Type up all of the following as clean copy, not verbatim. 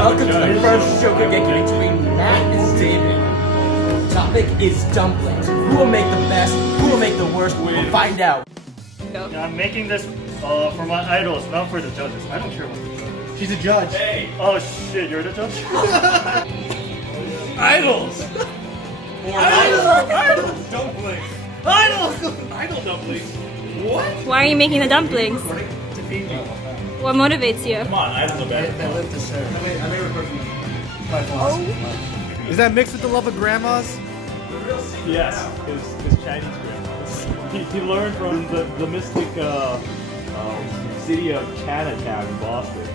Welcome to the first Shokugeki between Matt and David. Topic is dumplings. Who will make the best? Who will make the worst? We'll find out. Yeah, I'm making this for my idols, not for the judges. I don't care about the judges. She's a judge. Hey! Oh shit, you're the judge? Idols! Idols! Dumplings! Idols! Idol dumplings? What? Why are you making the dumplings? To feed me. What motivates you? Come on, idols are better. They live to serve. I may record from my phone. Is that mixed with the love of grandmas? Yes, his Chinese grandma. He learned from the mystic city of Chinatown in Boston.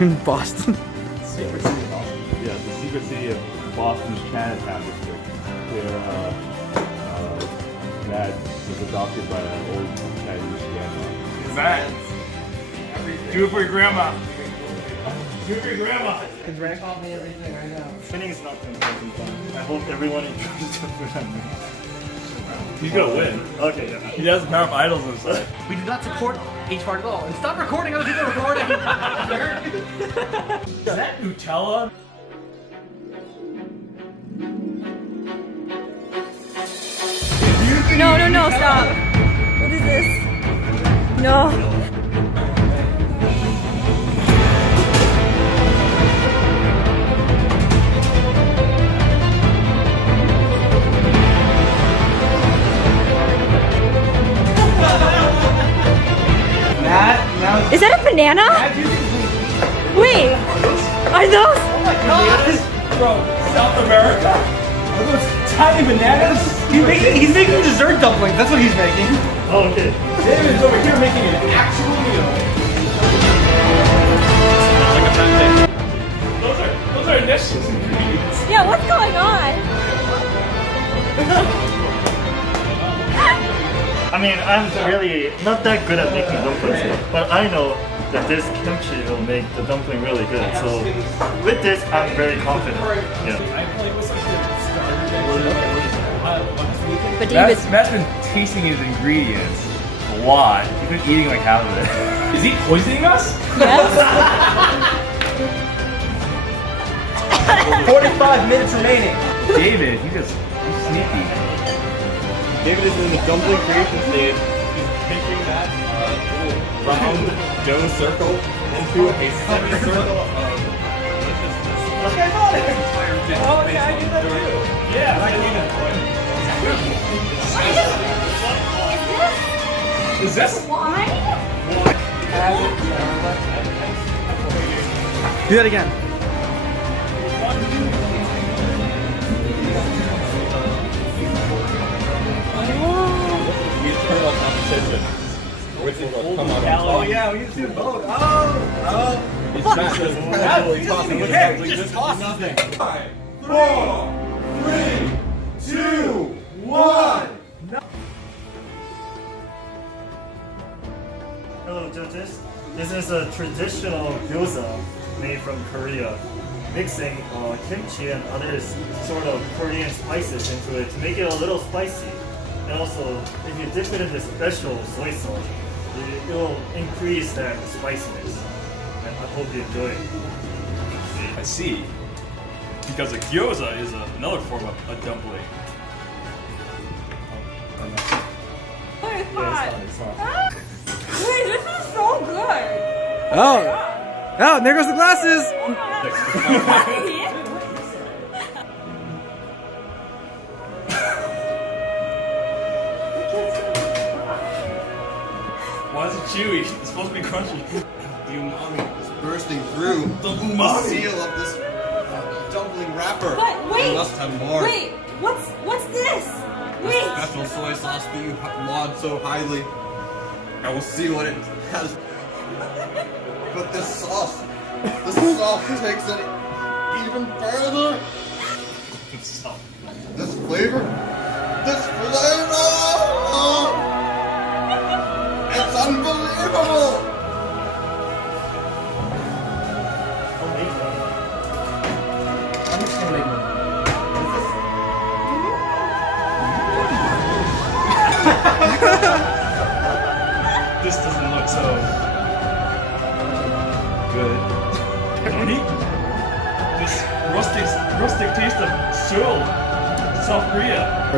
In Boston? Secret city of Boston. Yeah, the secret city of Boston's Chinatown district, where that was adopted by an old Chinese grandma. Matt, do it for your grandma. Do it for your grandma. Could rank off me everything right now. Winning is not going to be fun. I hope everyone enjoys the food I'm making. He's gonna win. Okay, yeah. He has the power of idols inside. We do not support each part at all. And stop recording other people recording! Is that Nutella? No, stop. What is this? No. Is that a banana? Wait, are those? Bro, South America? Are those tiny bananas? He's making dessert dumplings. That's what he's making. Oh, okay. David's over here making an actual meal. Those are initial ingredients. Yeah, what's going on? I mean, I'm really not that good at making dumplings, but I know that this kimchi will make the dumpling really good. So with this, I'm very confident. Yeah. But David, Matt's been tasting his ingredients a lot. He's been eating like half of it. Is he poisoning us? yes. 45 minutes remaining. David, he's sneaky. David is in the dumpling creation stage. He's pitching that little round dough circle into a semicircle of Oh, yeah, I did that too. Yeah, is this? Why? Do that again. eternal competition. Which will come on top. Oh, yeah, we used to do both. Oh. It's just casually tossing it. Just toss nothing. 5, 4, 3, 2, 1. Hello, judges. This is a traditional gyoza made from Korea, mixing kimchi and other sort of Korean spices into it to make it a little spicy. And also, if you dip it in this special soy sauce, it will increase that spiciness. And I hope you enjoy it. I see. Because a gyoza is another form of a dumpling. Very hot. Wait, this is so good. Oh, and there goes the glasses. Why is it chewy? It's supposed to be crunchy. The umami is bursting through the seal of this dumpling wrapper. But wait, I must have more. wait, what's this? Wait. Special soy sauce that you laud so highly. I will see what it has. But this sauce takes it even further. This flavor. It's unbelievable. I'm just gonna make one. This doesn't look so good. This rustic taste of Seoul, South Korea.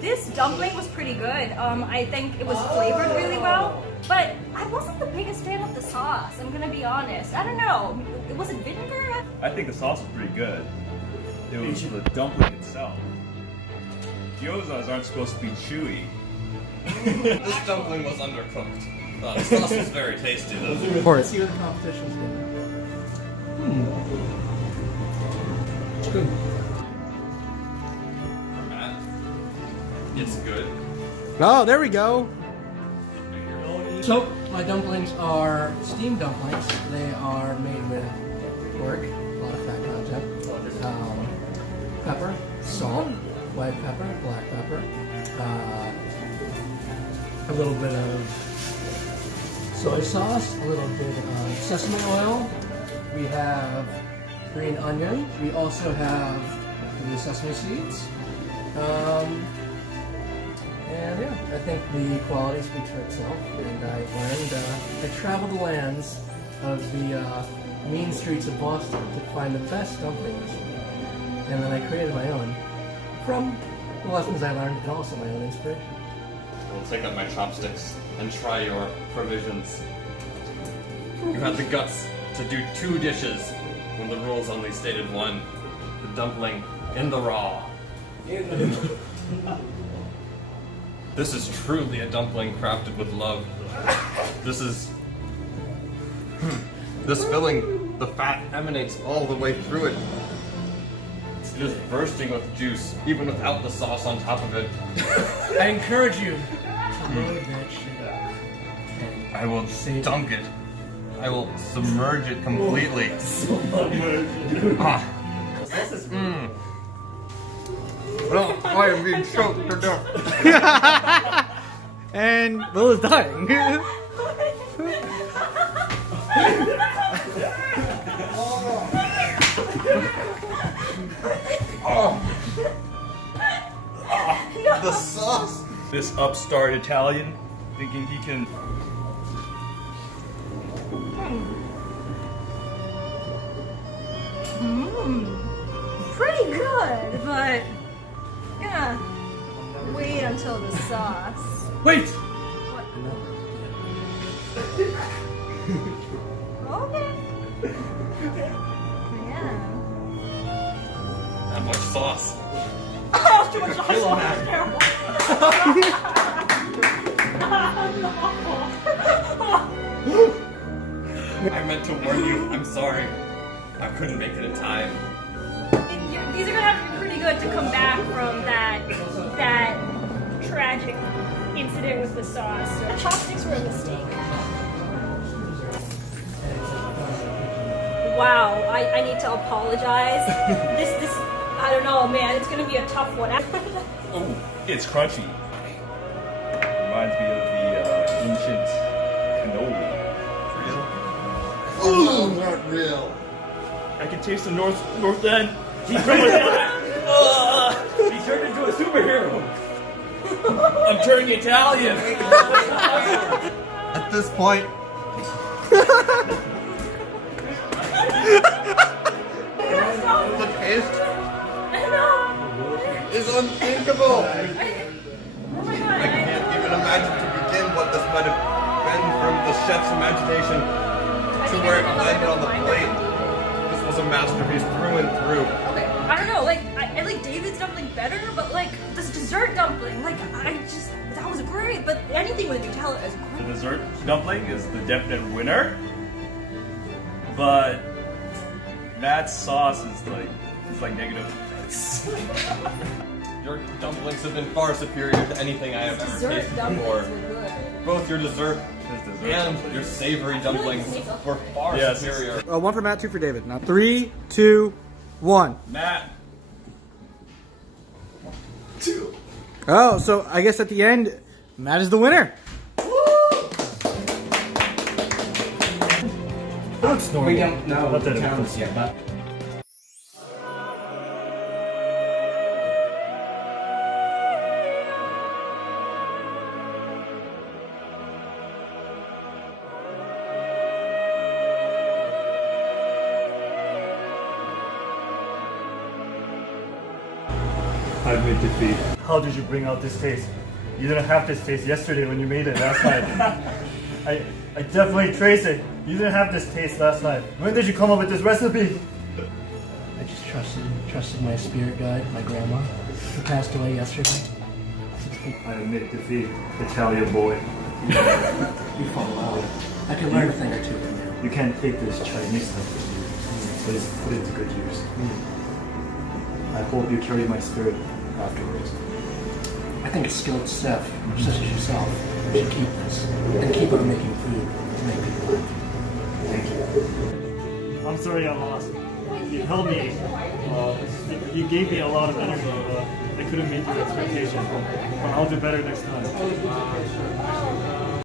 This dumpling was pretty good. I think it was flavored really well, but I wasn't the biggest fan of the sauce. I'm gonna be honest. I don't know. Was it vinegar? I think the sauce was pretty good. It was the dumpling itself. Gyozas aren't supposed to be chewy. This dumpling was undercooked. The sauce was very tasty though. Pour it. See what the competition's doing. It's good. Matt, it's good. Oh, there we go. So, my dumplings are steamed dumplings. They are made with pork, a lot of fat content, pepper, salt, white pepper, black pepper, a little bit of soy sauce, a little bit of sesame oil. We have green onion. We also have the sesame seeds. And yeah, I think the quality speaks for itself. And I learned, I traveled the lands of the mean streets of Boston to find the best dumplings. And then I created my own from the lessons I learned and also my own inspiration. I'll take out my chopsticks and try your provisions. You had the guts to do 2 dishes when the rules only stated 1. The dumpling in the raw. This is truly a dumpling crafted with love. This filling, the fat emanates all the way through it. It's just bursting with juice, even without the sauce on top of it. I encourage you to load that shit up. I will dunk it. I will submerge it completely. Ah. Oh, I am being choked to death. And Will is dying. The sauce. This upstart Italian thinking he can. Pretty good, but yeah. Wait until the sauce. Wait! What? Okay. Yeah. That much sauce. Oh, too much sauce. That's terrible. I meant to warn you. I'm sorry. I couldn't make it in time. These are gonna have to be pretty good to come back from that tragic incident with the sauce. The chopsticks were a mistake. Wow, I need to apologize. This I don't know, man. It's gonna be a tough one. Oh, it's crunchy. Reminds me of the ancient cannoli. Oh, not real. I can taste the north end. He turned into a superhero. I'm turning Italian. At this point, the taste is unthinkable. Oh my god. I can't even imagine to begin what this might have been from the chef's imagination to where it landed on the plate. This was a masterpiece through and through. Okay, I don't know, like, I like David's dumpling better, but like, this dessert dumpling, like, that was great, but anything with Nutella is The great. dessert dumpling is the definite winner, but Matt's sauce is like negative. Your dumplings have been far superior to anything I have ever Dessert tasted dumplings before. were good. Both your dessert His dessert and dumpling. your savory dumplings were far Yes. superior. 1 for Matt, 2 for David. Now 3, 2, 1. Matt. Oh, so I guess at the end, Matt is the winner. We don't know What the did it counts yet, but I admit defeat. How did you bring out this taste? You didn't have this taste yesterday when you made it last night. I definitely trace it. You didn't have this taste last night. When did you come up with this recipe? I just trusted my spirit guide, my grandma, who passed away yesterday. I admit defeat, Italian boy. You fall out. I can learn a thing or two from you. You can't take this Chinese stuff with you, but it's put it to good use. I hope you carry my spirit afterwards. I think a skilled chef, such as yourself, should keep this and keep on making food to make people happy. Thank you. I'm sorry I lost. You helped me. You gave me a lot of energy. I couldn't meet your expectations, but I'll do better next time.